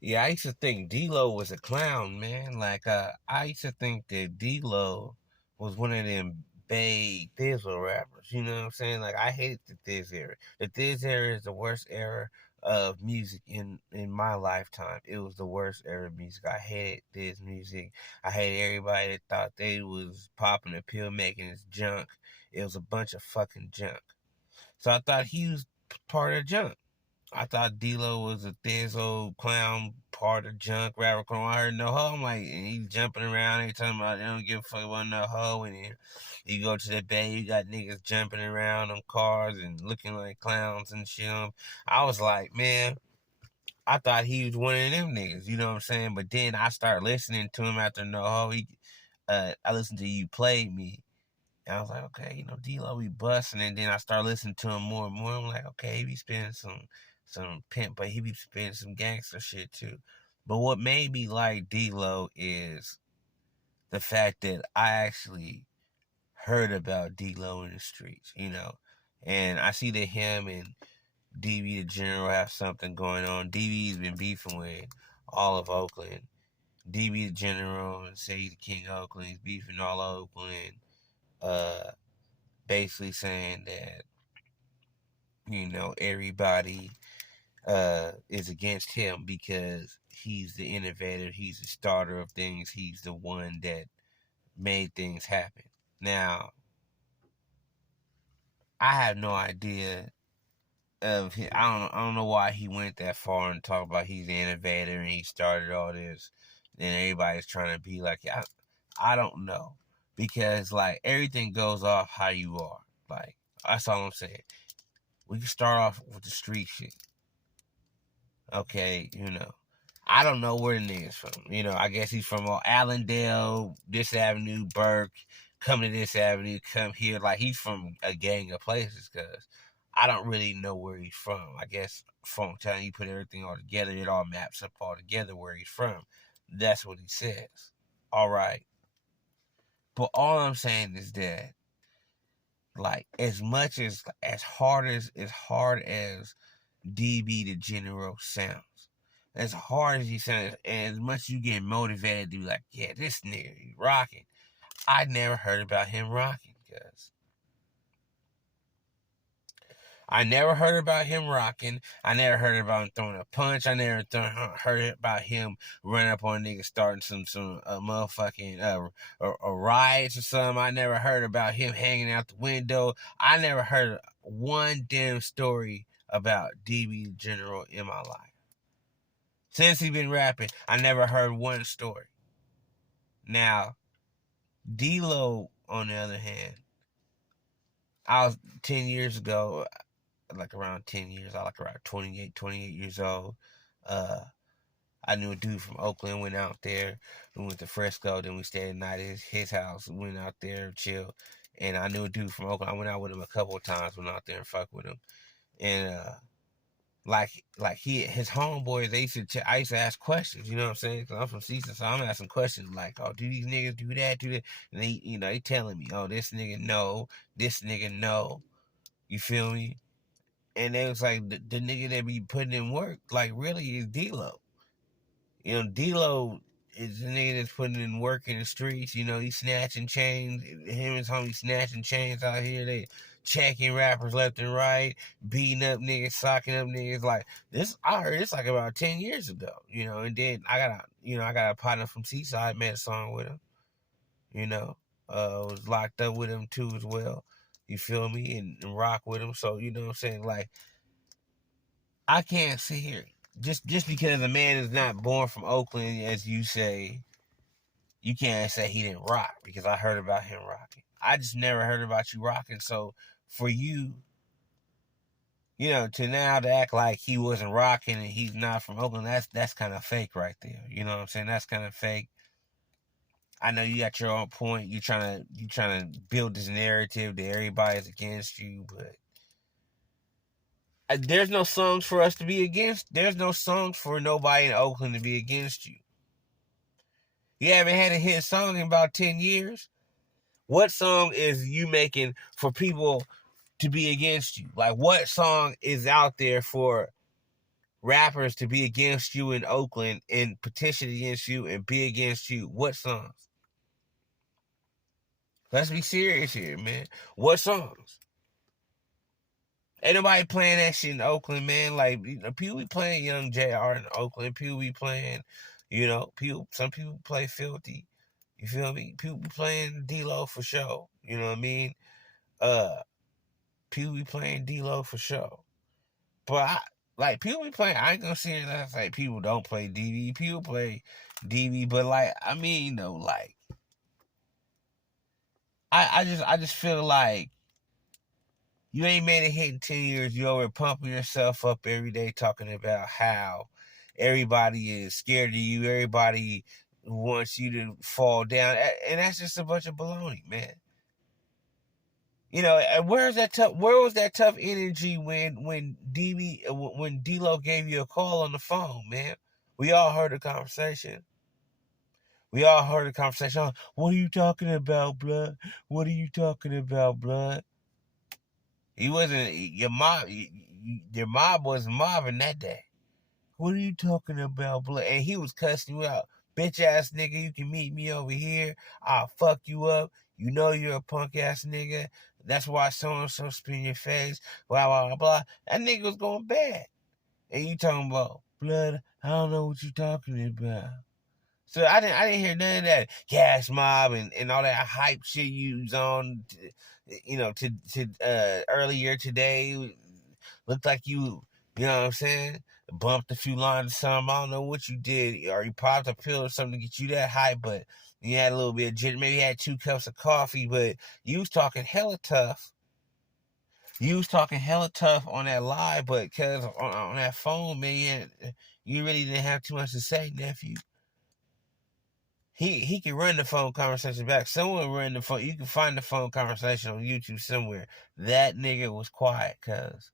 Yeah, I used to think D-Lo was a clown, man. I used to think that D-Lo was one of them Bay Thizzle rappers. You know what I'm saying? Like, I hated the Thiz era. The Thiz era is the worst era of music in my lifetime. It was the worst era of music. I hated Thiz music. I hated everybody that thought they was popping a pill making his junk. It was a bunch of fucking junk. So I thought he was part of the junk. I thought D-Lo was a old clown part of junk rapper. When I heard no hoe, I'm like, and he's jumping around. They talking about they don't give a fuck about no hoe. And then you go to the bay, you got niggas jumping around on cars and looking like clowns and shit. I was like, man, I thought he was one of them niggas. You know what I'm saying? But then I started listening to him after no hoe. I listened to You Played Me. And I was like, okay, D-Lo be busting. And then I started listening to him more and more. I'm like, okay, he be spinning some pimp, but he be spinning some gangster shit too. But what made me like D-Lo is the fact that I actually heard about D-Lo in the streets. And I see that him and DB the General have something going on. DB's been beefing with all of Oakland. DB the General and say he's the king of Oakland. He's beefing all of Oakland. Basically saying that, everybody is against him because he's the innovator, he's the starter of things, he's the one that made things happen. Now, I have no idea of him. I don't know why he went that far and talk about he's the innovator and he started all this. And everybody's trying to be like, I don't know. Because like everything goes off how you are. Like, that's all I'm saying. We can start off with the street shit. Okay, I don't know where the nigga's from. I guess he's from Allendale, this avenue, Burke, come to this avenue, come here. Like, he's from a gang of places, because I don't really know where he's from. I guess from time you put everything all together, it all maps up all together where he's from. That's what he says. All right. But all I'm saying is that, like, as hard as DB the General sounds, as hard as he sounds, and as much you get motivated to be like, yeah, this nigga, he rocking. I never heard about him rocking, cuz. I never heard about him rocking. I never heard about him throwing a punch. I never heard about him running up on a nigga starting some motherfucking riots or something. I never heard about him hanging out the window. I never heard one damn story about DB General in my life. Since he been rapping, I never heard one story. Now, D-Lo, on the other hand, I was 10 years ago, like around 10 years, I like around 28 years old. I knew a dude from Oakland, went out there, we went to Fresco, then we stayed the night at his house, went out there, chill. And I knew a dude from Oakland, I went out with him a couple of times, went out there and fucked with him. And his homeboys, I used to ask questions, you know what I'm saying? Because I'm from Season, so I'm asking questions like, oh, do these niggas do that, do that? And they telling me, oh, this nigga no, this nigga no. You feel me? And they was like, the nigga that be putting in work, like, really is D-Lo. D-Lo is the nigga that's putting in work in the streets. He's snatching chains. Him and his homie snatching chains out here. They checking rappers left and right, beating up niggas, socking up niggas. Like this, I heard this like about 10 years ago. And then I got a partner from Seaside, made a song with him. Was locked up with him too as well. You feel me? And rock with him. So you know what I'm saying? Like, I can't sit here just because a man is not born from Oakland, as you say. You can't say he didn't rock, because I heard about him rocking. I just never heard about you rocking. So for you, to now to act like he wasn't rocking and he's not from Oakland, that's kind of fake right there. You know what I'm saying? That's kind of fake. I know you got your own point. You trying to build this narrative that everybody's against you, but there's no songs for us to be against. There's no songs for nobody in Oakland to be against you. You haven't had a hit song in about 10 years. What song is you making for people to be against you? Like, what song is out there for rappers to be against you in Oakland and petition against you and be against you? What songs? Let's be serious here, man. What songs? Ain't nobody playing that shit in Oakland, man. Like, people be playing Young JR in Oakland. People be playing, some people play Filthy. You feel me? People be playing D-Lo for sure. You know what I mean? Uh, People be playing D-Lo for sure. But people be playing. I ain't gonna say that like people don't play DB. People play DB, but like I mean, like I just feel like you ain't made a hit in 10 years. You over pumping yourself up every day, talking about how everybody is scared of you. Everybody wants you to fall down, and that's just a bunch of baloney, man. And where was that tough energy when D-Lo gave you a call on the phone, man? We all heard the conversation. Oh, what are you talking about, blood? What are you talking about, blood? He wasn't your mob. Your mob wasn't mobbing that day. What are you talking about, blood? And he was cussing you out, bitch ass nigga. You can meet me over here. I'll fuck you up. You know you're a punk ass nigga. That's why so and so spin your face. Blah blah blah. That nigga was going bad. And you talking about blood? I don't know what you talking about. So I didn't hear none of that gas mob and all that hype shit you was on. Earlier today looked like you know what I'm saying, bumped a few lines or something. I don't know what you did, or you popped a pill or something to get you that hype, but you had a little bit of gin, maybe had 2 cups of coffee, but you was talking hella tough. You was talking hella tough on that live, but because on that phone, man, you really didn't have too much to say, nephew. He can run the phone conversation back. Someone run the phone. You can find the phone conversation on YouTube somewhere. That nigga was quiet, cuz.